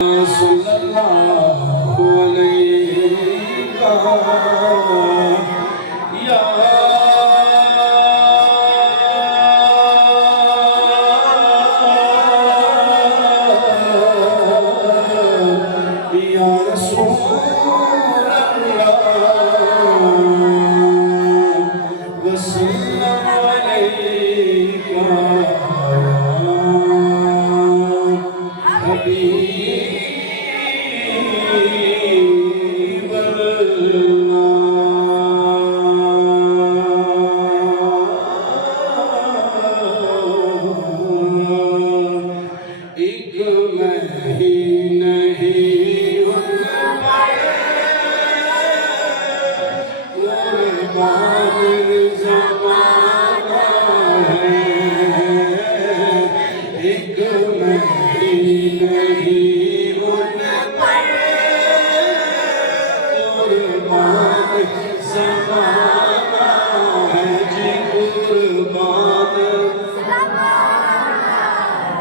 सल्लल्लाहु अलैहि या रसूल अल्लाह वसल्लम अलैका हबीब अल्लाह। एक मैं ही नहीं कुर्बान ज़माना है, एक मैं ही नहीं कुर्बान ज़माना है जी, कुर्बान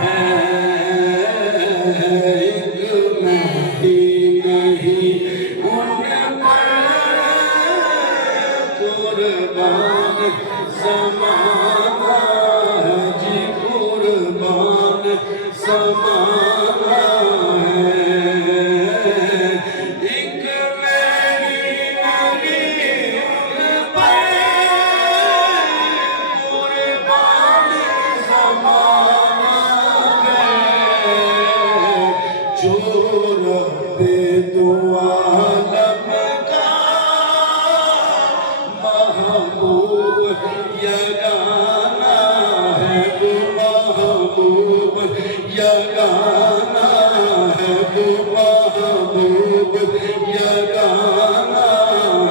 है। एक मैं ही नहीं कुर्बान ज़माना है जी, कुर्बान ज़माना है। एक मेरी नबी कुर्बान ज़माना है, जो रब्बे दो आलम का महबूब यगाना है, वो महबूब यगाना है, वो महबूब यगाना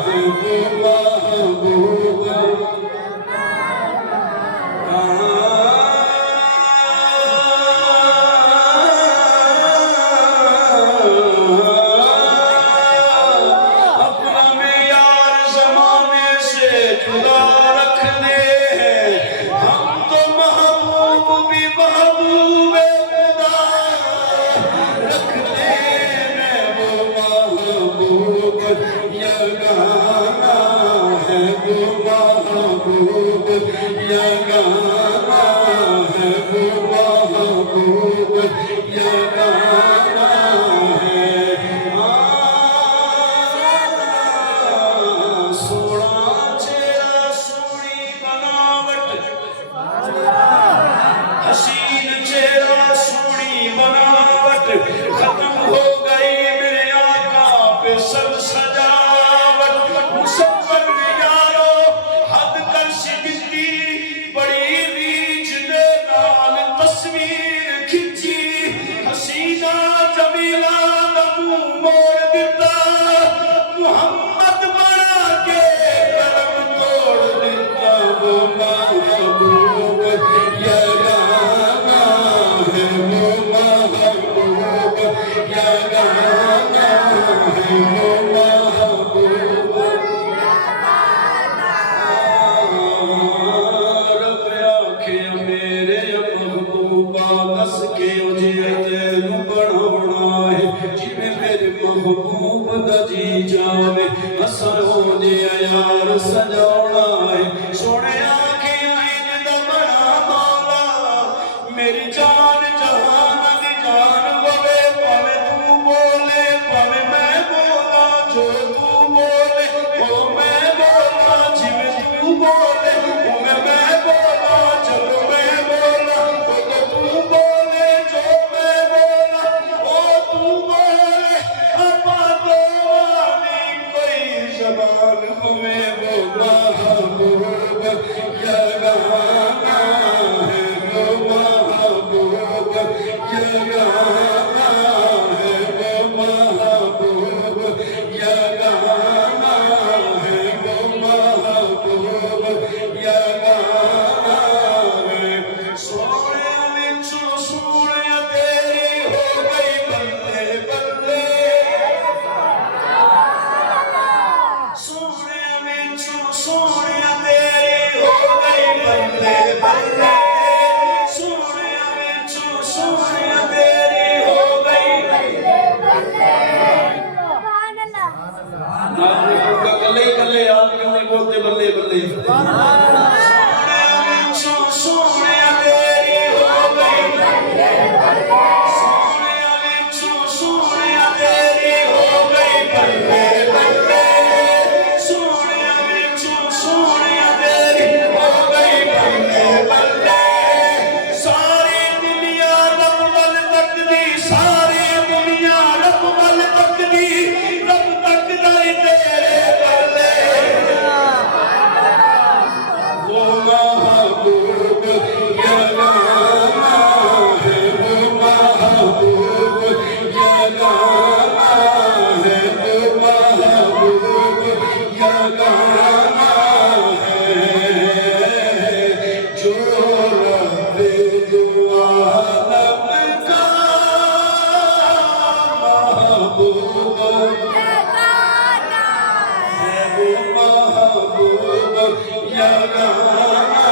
है, वो महबूब अपना मेयार ज़माने से जुदा रख दे। हम तो महबूब भी महबूब खुदा रख दे में, वो महबूब यगाना है, वो महबूब यगाना है, वो महबूब यगाना है। सोना चेहरा सोनी बनावट, हसीन चेहरा सोनी बनावट, खत्म हो गई मेरे आका पे सब सजावट। मुसव्वर में यारो हद कर सिकती, बड़ी रीच दे नाल तस्वीर खिंची, हसीना जमीला दा मुंह मोड़ दिता, मुहम्मद बना के कलम तोड़ दिता। वो महबूब यगाना है, वो महबूब यगाना है, वो महबूब रब आखे मेरे महबूबा दस के उजिए तेनू बनाउणा है, जिवें मेरे महबूब दा जी जावे असरो जे यार सजाउणा है। सोने आखे इंज दा बड़ा मौला, मेरी जान जहान दी जान ववे, भावे तू बोले भावे मैं बोला, जो तू बोले वो मैं बोला, जिवें तू बोले उवें मैं बोला, जब मैं बोला वो तो तू बोले, जो मैं बोला वो तू बोले। अपा दोवानी कोई ज़बान हमें बोला बल्ले सोने तेरी हो गई सोने तेरी हो गई बल्ले बल्ले सोने तेरी हो गई बल्ले बल्ले सारी दुनिया रब वल तकदी सारी दुनिया रब वल तकदी रब तकदा तेरे बल्ले वो महबूब या गाना है वो महबूब या गाना है वो महबूब या गाना है जो रब दो आलम का महबूब है वो महबूब या गाना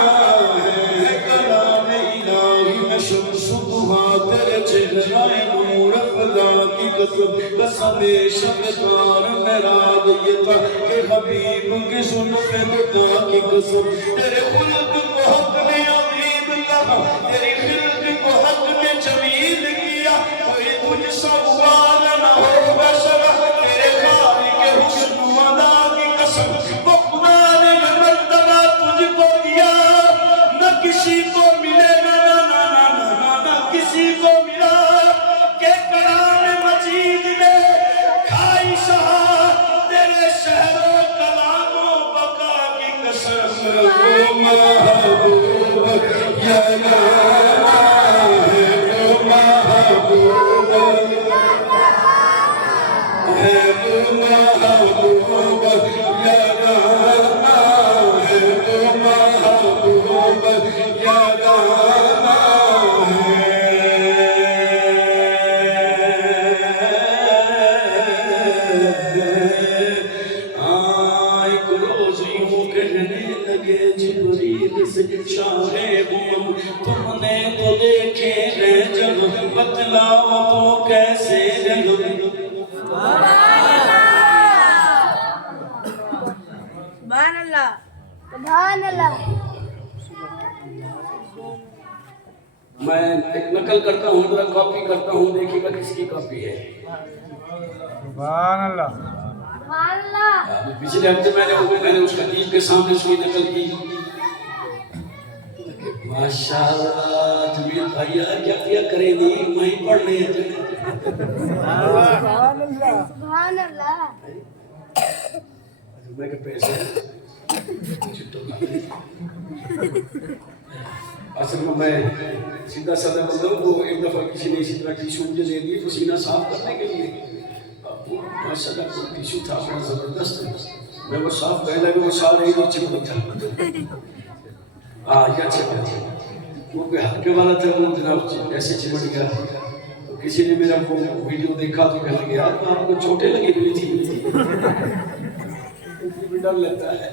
है कलाम इलाही में शम्स दुहा तेरे चेहरे नूर खुदा की कसम कसम शब्दार मेराद ये था कि हबीब की जुल्फ खुदा की कसम तेरे खुल्क को हक में अमीद कहा तेरी खिल्क को हक में जमील किया कोई तुझसा वाल न होगा शबह तेरे खाली के हुस्न अदा की कसम वो खुदा ने जो मर्तबा तुझको दिया न किसी को मिलेगा ना किसी को मिला के कुरान मजीद में खाई शहा तेरे शहरों कलामों बका की कसम वो महबूब या गाना है वो महबूब है वो महबूब या गाना है वो महबूब या गाना एक रोज यूं कहने लगे जिब्रील से शाहे गुम तुमने तो देखे हैं जब बतलाओ तो कैसे रंग सुभान अल्लाह मैं एक नकल करता हूँ जरा कॉपी करता हूँ देखिएगा किसकी कॉपी है सुभान अल्लाह पिछले हफ्ते मैंने उस खतीब के सामने उसकी नकल की माशाअल्लाह जमील भैया क्या करेंगी वहीं पढ़ रहे हैं सुभान अल्लाह मैं के पैसे असल में मैं सीधा साधा बंदा वो एक दफा किसी ने इसी तरह टिश्यू मुझे दे दिए पसीना साफ करने के लिए माशाल्लाह टिश्यू था बड़ा जबरदस्त मैं वो साफ कहने लगा वो सारे ही चिपक था ये अच्छा वो कोई हल्के वाला था वो जनाब ऐसे चिपट गया तो किसी ने मेरा वो वीडियो देखा तो कहने लगे यार आपको चोटें लगी हुई थी भी डर लगता है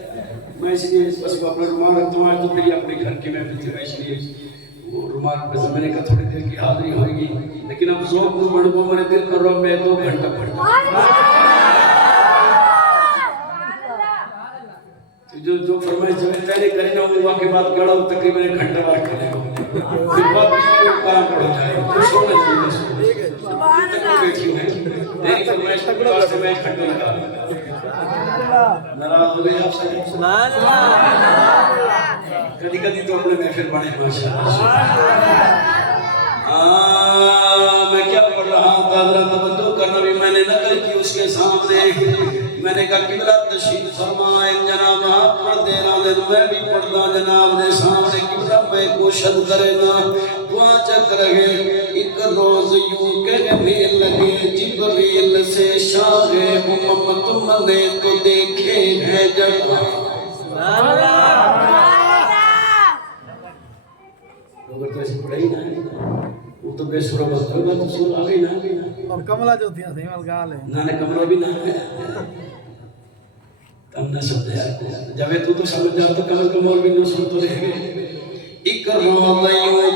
मैं इसलिए बस अपना रुमाल रखता हूँ तो फिर अपने घर की महफिल थी इसलिए वो रुमाल पे मैंने कहा थोड़ी देर की हाजिरी होगी लेकिन अब ज़ौक़ में बढ़ो मेरे दिल कर रहा हूँ मैं 2 घंटा पढ़ता जो फरमाइश जब पहले करी ना वो के बाद गड़ा तकरीबन 1 घंटा बाद करेगा फिर बाद काम पड़ जाएगा तो सोना चाहिए बैठी है तेरी फरमाइश के बाद से मैं 1 घंटा लगा नाराज हो गए आपसे सुभान अल्लाह कभी तो अपने महफिल बने माशाअल्लाह मैं क्या पढ़ रहा था जरा तवज्जो करना भी मैंने नकल की उसके सामने मैंने कहा किबला तशरीफ फरमाए जनाब आप पढ़ देना मैं भी पढ़ना जनाब ने सामने किबला मैं कोशिश करेगा दुआ चक रहे एक रोज यूं कहने लगे जिब्रील से शाहे मोहम्मद तुमने तो देखे हैं जब लोग तो ऐसे पढ़े ही ना वो तो बेसुरा बस तो सुर आ गई ना और कमला जो थी सही वाल गाल है ना कमला भी ना तब न समझा जब तू तो समझ जा तो कमल कमल भी न सुन तो रहेगा एक रोज़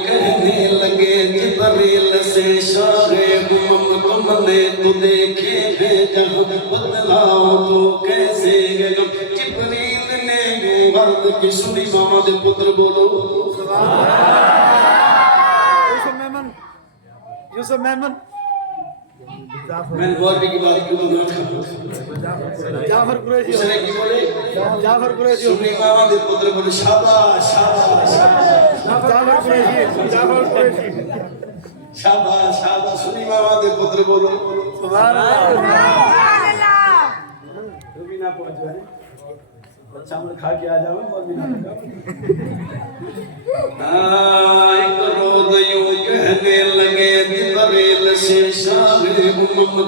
कहने लगे जिब्रील से शाहे मोहम्मद तुमने तो देखे हैं जब बदलाओ तो कैसे गम जिब्रील ने यूं अर्द की सुनी मामा दे पुत्र बोलो यूसुफ मेमन मैं गौरवी की बात क्यों ना जाफर कुरैशी उसने की बोले जाफर कुरैशी सुनी मामा दे पुत्र बोले शाबाश शाबाश जाफर कुरैशी शाबाश शाबाश सुनी मामा दे पुत्र बोलो सुभान अल्लाह भी ना पहुंचो है अच्छा मैं खा के आ जाऊं और भी ना एक रोज यूं कहने लगे दिबरेल से शाहे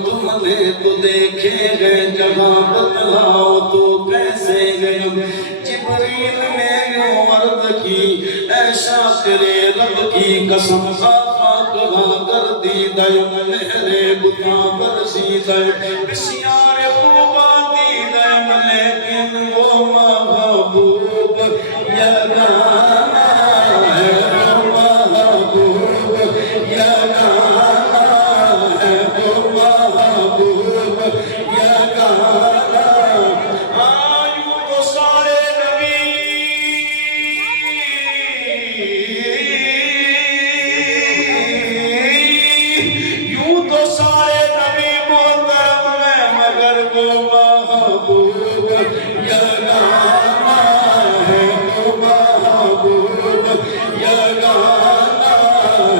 तुमने तो देखे गए जहां बतलाओ तो कैसे गए जिब्रील ने यूं अर्ज की ऐसा तेरे रब की कसम खाफा कहा कर दी दया मेरे बुता बरसी दया बिसियार खूबा दी दया लेकिन वो महबूब या गाना है वो महबूब या गाना है वो महबूब या गाना आयु तो सारे नबी यूं तो सारे नबी मोहतरम में मगर वो महबूब या गाना है वो महबूब या गाना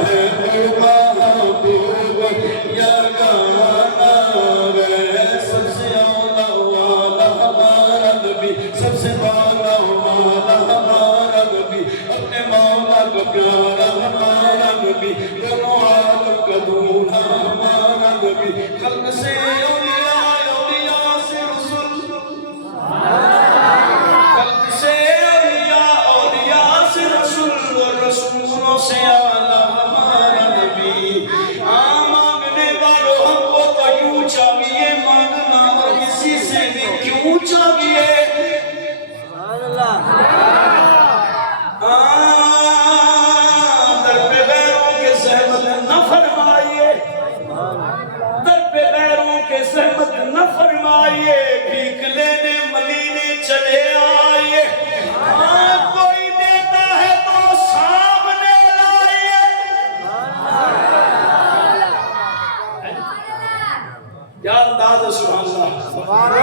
है वो महबूब या गाना है सबसे औला वाला हमारा नबी सबसे वाला वाला हमारा नबी अपने मौला का प्यारा हमारा नबी दोनों आलम का दूल्हा हमारा नबी खल्क से औलिया औलिया से रसूल खल्क से औलिया औलिया से रसूल और रसूलों से आला हमारा नबी मांगने वालों हमको तो यूं चाहिए मांगना और किसी से भी क्यों चाहिए दर पे गैरों के सहमत न फरमाइए दर पे गैरों के सहमत न फरमाइए भीख लेने मदीने चले आइए कोई देता है तो सामने लाइए क्या अंदाज है सुभान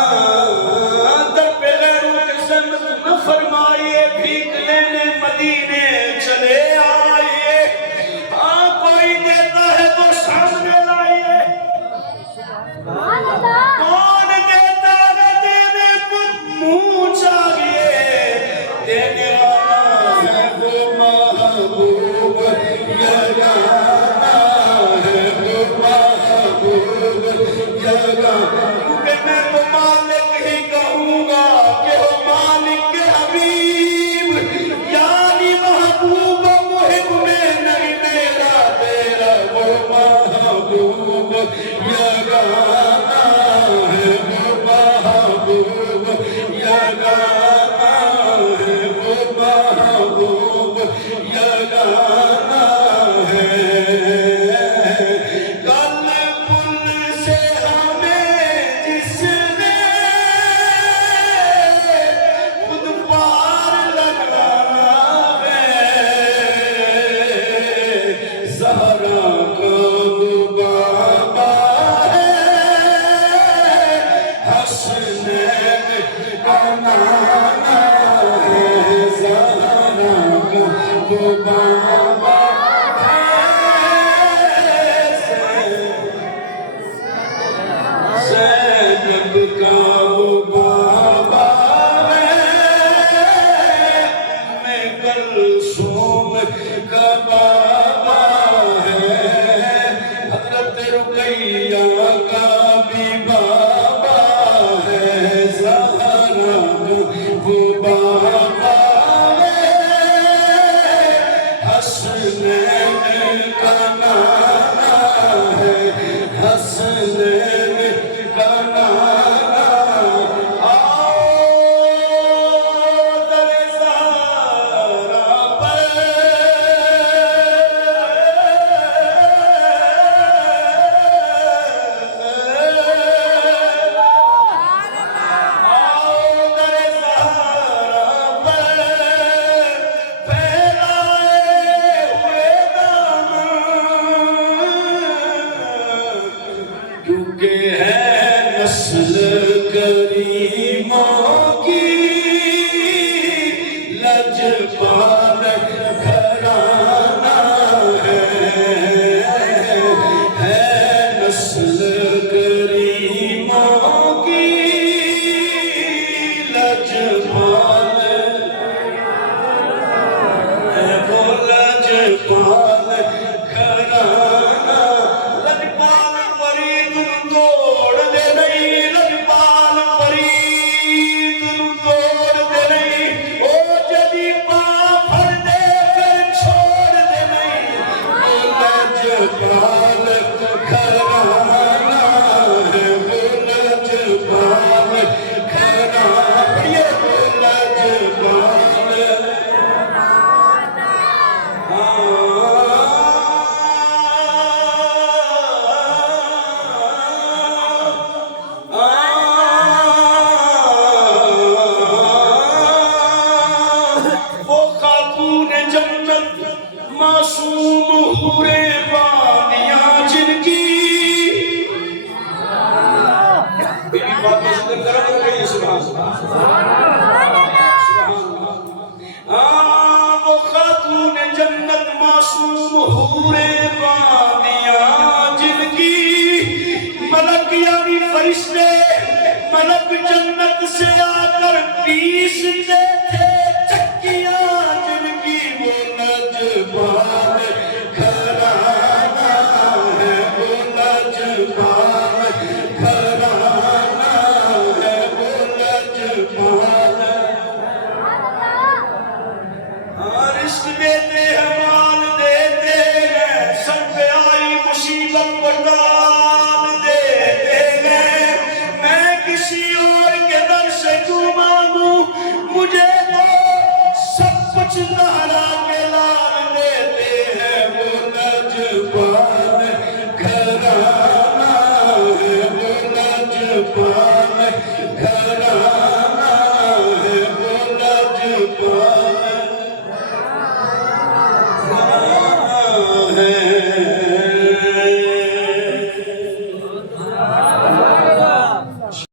अल्लाह दर पे गैरों के सहमत न फरमाइए भीख लेने मदीने चले आइए कोई देता है तो सामने लाइए कौन देता है देने को मुंह चाहिए देने वाला है वो महबूब या गाना है वो महबूब या गाना क्योंकि मैं तो मालिक ही कहूँगा कि हो मालिक के हबीब यानी महबूब मुहिब में नहीं मेरा तेरा वो महबूब या गाना है वो महबूब या गाना है वो महबूब या गाना है कल पुल से हमें जिसने खुद पार लगाना है ज़हरा का वो बाबा है हसनैन का नाना है ज़हरा का वो बाबा ज़ैनब का वो बाबा मैं कलसूम का बाबा है हज़रत रुकैया का भी बाबा है ज़हरा का वो बाबा है हसनैन का नाना है हसनैन का नाना आओ दर ज़हरा पर लजपाल घराना है वो लजपाल घराना ये वो लजपाल वो खातून जन्नत मासूम हूरे बानियां जिनकी मेरी बात को सुन कर करिए सुभान वो खातून जन्नत मासूम हूरे बानियां जिनकी मलक यानी फरिश्ते मलक जन्नत से आकर पीसते थे चक्कियां जिनकी वो लजपाल घराना है वो लजपाल घराना है वो लजपाल रिस्क देते